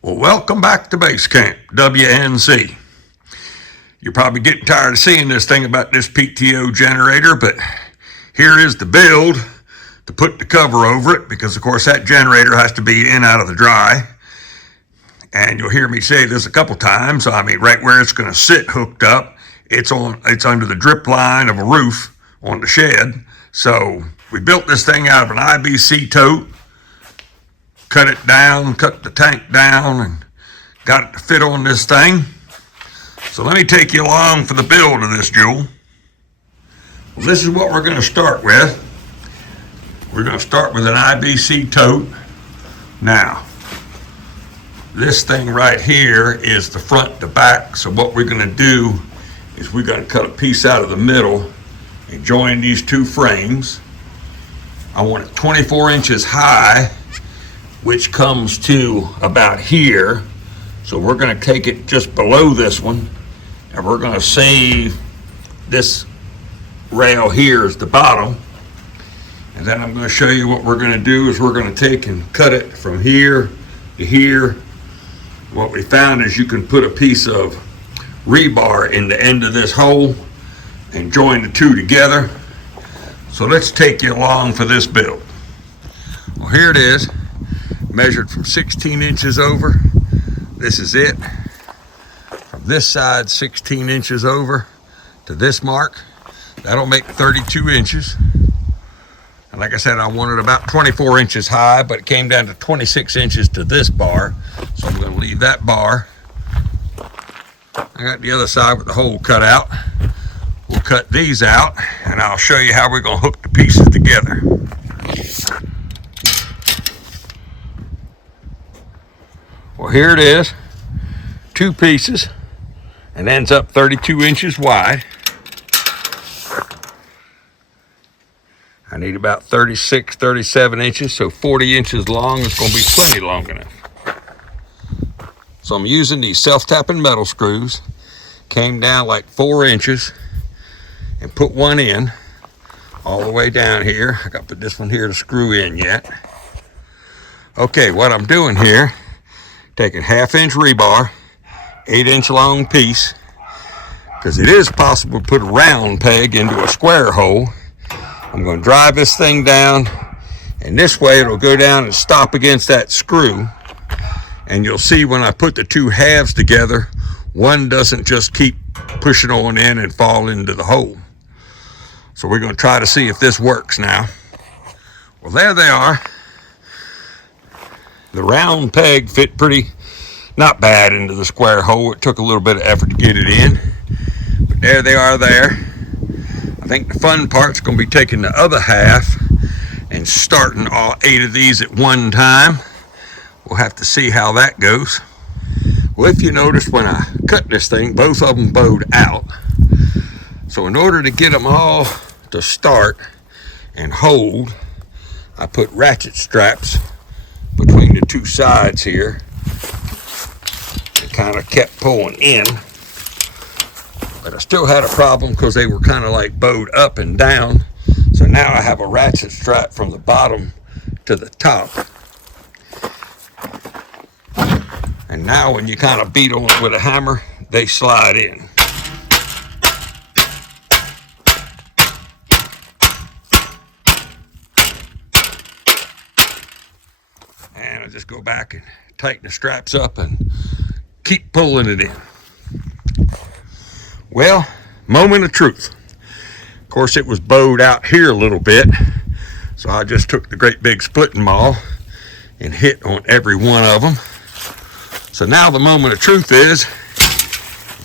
Well, welcome back to Base Camp, WNC. You're probably getting tired of seeing this thing about this PTO generator, but here is the build to put the cover over it, because of course that generator has to be in out of the dry. And you'll hear me say this a couple times. I mean, right where it's going to sit hooked up, it's under the drip line of a roof on the shed. So we built this thing out of an IBC tote, cut it down, cut the tank down, and got it to fit on this thing. So let me take you along for the build of this jewel. Well, this is what we're going to start with. We're going to start with an IBC tote. Now, this thing right here is the front to back. So what we're going to do is we're going to cut a piece out of the middle and join these two frames. I want it 24 inches high, which comes to about here. So we're going to take it just below this one, and we're going to save this rail here as the bottom. And then I'm going to show you what we're going to do is we're going to take and cut it from here to here. What we found is you can put a piece of rebar in the end of this hole and join the two together. So let's take you along for this build. Well, here it is, measured from 16 inches over. This is it. From this side, 16 inches over to this mark. That'll make 32 inches. And like I said, I wanted about 24 inches high, but it came down to 26 inches to this bar. So I'm going to leave that bar. I got the other side with the hole cut out. We'll cut these out, and I'll show you how we're going to hook the pieces together. Well, here it is, two pieces, and ends up 32 inches wide. I need about 36, 37 inches, so 40 inches long is going to be plenty long enough. So I'm using these self-tapping metal screws. Came down like 4 inches and put one in all the way down here. I got to put this one here to screw in yet. Okay, what I'm doing here, taking 1/2 inch rebar, 8-inch long piece, because it is possible to put a round peg into a square hole. I'm going to drive this thing down, and this way it'll go down and stop against that screw. And you'll see when I put the two halves together, one doesn't just keep pushing on in and fall into the hole. So we're going to try to see if this works now. Well, there they are. The round peg fit not bad into the square hole. It took a little bit of effort to get it in, but there they are there. I think the fun part's going to be taking the other half and starting all 8 of these at one time. We'll have to see how that goes. Well, if you notice, when I cut this thing, both of them bowed out. So in order to get them all to start and hold, I put ratchet straps between the two sides here. It kind of kept pulling in. But I still had a problem because they were kind of like bowed up and down. So now I have a ratchet strap from the bottom to the top. And now when you kind of beat on it with a hammer, they slide in. And I just go back and tighten the straps up and keep pulling it in. Well, moment of truth. Of course, it was bowed out here a little bit, so I just took the great big splitting maul and hit on every one of them. So now the moment of truth is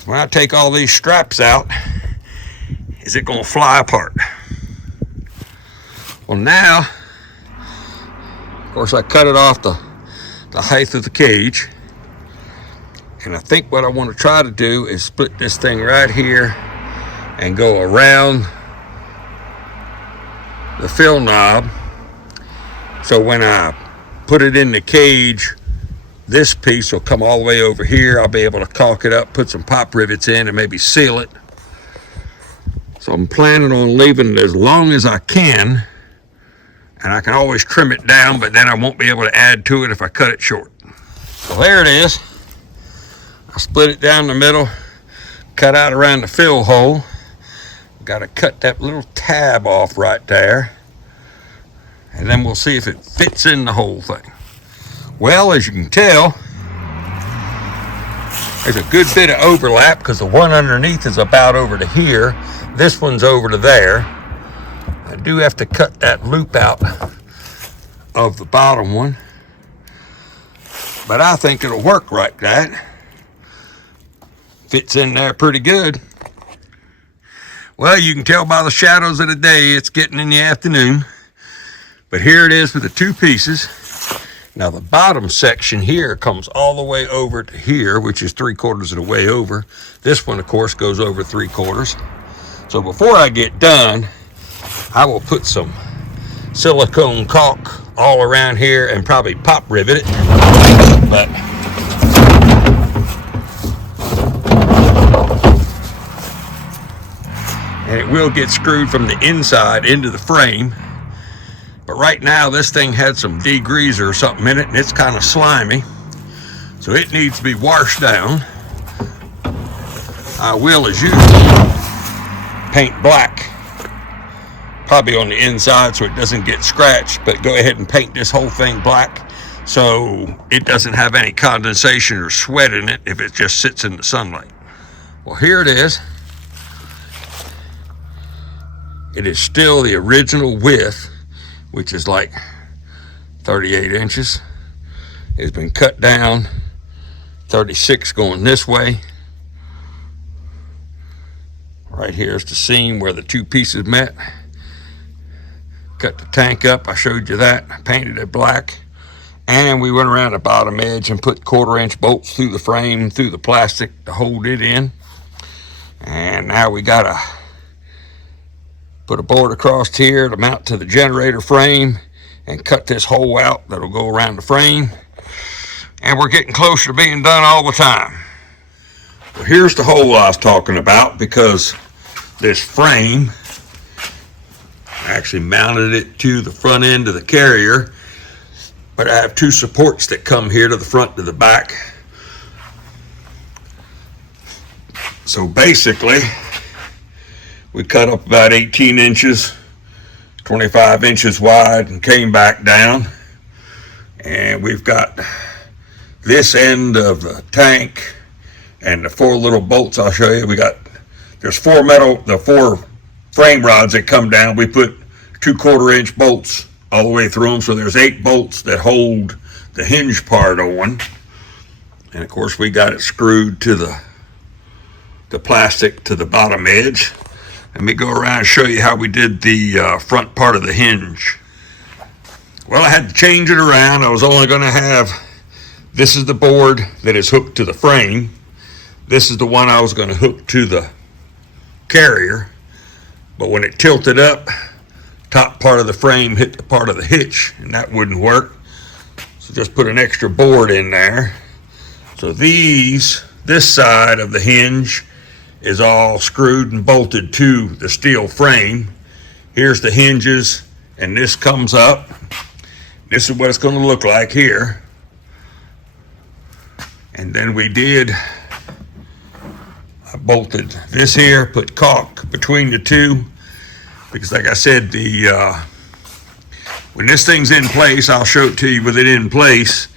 when I take all these straps out, is it going to fly apart? Well, now, of course, I cut it off the height of the cage. And I think what I want to try to do is split this thing right here and go around the fill knob. So when I put it in the cage, this piece will come all the way over here. I'll be able to caulk it up, put some pop rivets in, and maybe seal it. So I'm planning on leaving it as long as I can, and I can always trim it down, but then I won't be able to add to it if I cut it short. So there it is. I split it down the middle, cut out around the fill hole. Got to cut that little tab off right there, and then we'll see if it fits in the whole thing. Well, as you can tell, there's a good bit of overlap because the one underneath is about over to here. This one's over to there. I do have to cut that loop out of the bottom one, but I think it'll work like that. Fits in there pretty good. Well, you can tell by the shadows of the day it's getting in the afternoon. But here it is with the two pieces. Now the bottom section here comes all the way over to here, which is 3/4 of the way over. This one, of course, goes over 3/4. So before I get done, I will put some silicone caulk all around here and probably pop rivet it. But and it will get screwed from the inside into the frame. But right now this thing had some degreaser or something in it, and it's kind of slimy, so it needs to be washed down. I will, as usual, paint black, probably on the inside so it doesn't get scratched, but go ahead and paint this whole thing black so it doesn't have any condensation or sweat in it if it just sits in the sunlight. Well, here it is. It is still the original width, which is like 38 inches. It's been cut down 36 going this way. Right here is the seam where the two pieces met. Cut the tank up, I showed you that. I painted it black. And we went around the bottom edge and put 1/4-inch bolts through the frame, through the plastic to hold it in. And now we gotta put a board across here to mount to the generator frame and cut this hole out that'll go around the frame. And we're getting closer to being done all the time. Well, here's the hole I was talking about, because this frame, I actually mounted it to the front end of the carrier, but I have two supports that come here to the front to the back. So basically, we cut up about 18 inches, 25 inches wide, and came back down. And we've got this end of the tank and the 4 little bolts I'll show you. There's 4 frame rods that come down. We put 2 1/4-inch bolts all the way through them. So there's 8 bolts that hold the hinge part on. And of course we got it screwed to the plastic to the bottom edge. Let me go around and show you how we did the front part of the hinge. Well, I had to change it around. I was only going to have, this is the board that is hooked to the frame. This is the one I was going to hook to the carrier. But when it tilted up, top part of the frame hit the part of the hitch, and that wouldn't work. So just put an extra board in there. So this side of the hinge is all screwed and bolted to the steel frame. Here's the hinges, and this comes up. This is what it's going to look like here. And then I bolted this here, put caulk between the two, because like I said, when this thing's in place, I'll show it to you with it in place,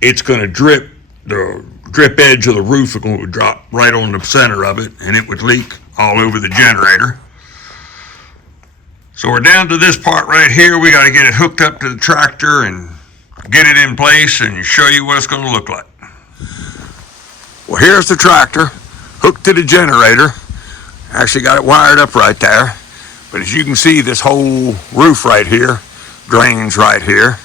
it's going to drip. The drip edge of the roof is going to drop right on the center of it, and it would leak all over the generator. So we're down to this part right here. We got to get it hooked up to the tractor and get it in place and show you what it's going to look like. Well, here's the tractor hooked to the generator. Actually got it wired up right there. But as you can see, this whole roof right here drains right here.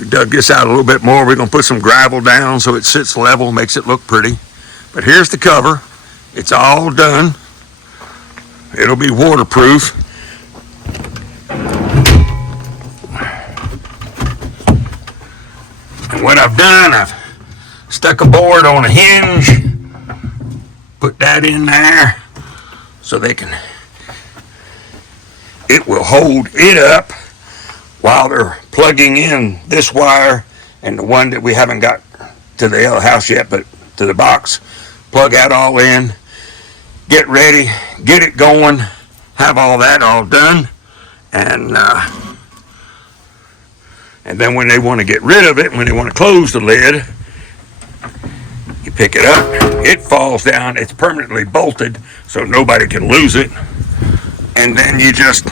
We dug this out a little bit more. We're going to put some gravel down so it sits level, makes it look pretty. But here's the cover. It's all done. It'll be waterproof. And what I've done, I've stuck a board on a hinge, put that in there so it will hold it up while they're plugging in this wire and the one that we haven't got to the house yet, but to the box. Plug that all in. Get ready. Get it going. Have all that all done. And then when they want to get rid of it, when they want to close the lid, you pick it up. It falls down. It's permanently bolted, so nobody can lose it. And then you just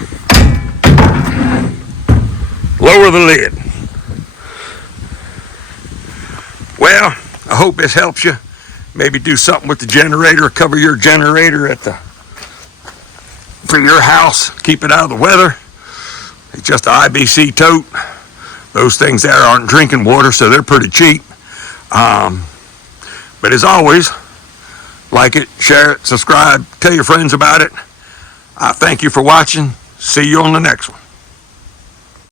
lower the lid. Well, I hope this helps you. Maybe do something with the generator, cover your generator for your house, keep it out of the weather. It's just an IBC tote. Those things there aren't drinking water, so they're pretty cheap. But as always, like it, share it, subscribe, tell your friends about it. I thank you for watching. See you on the next one.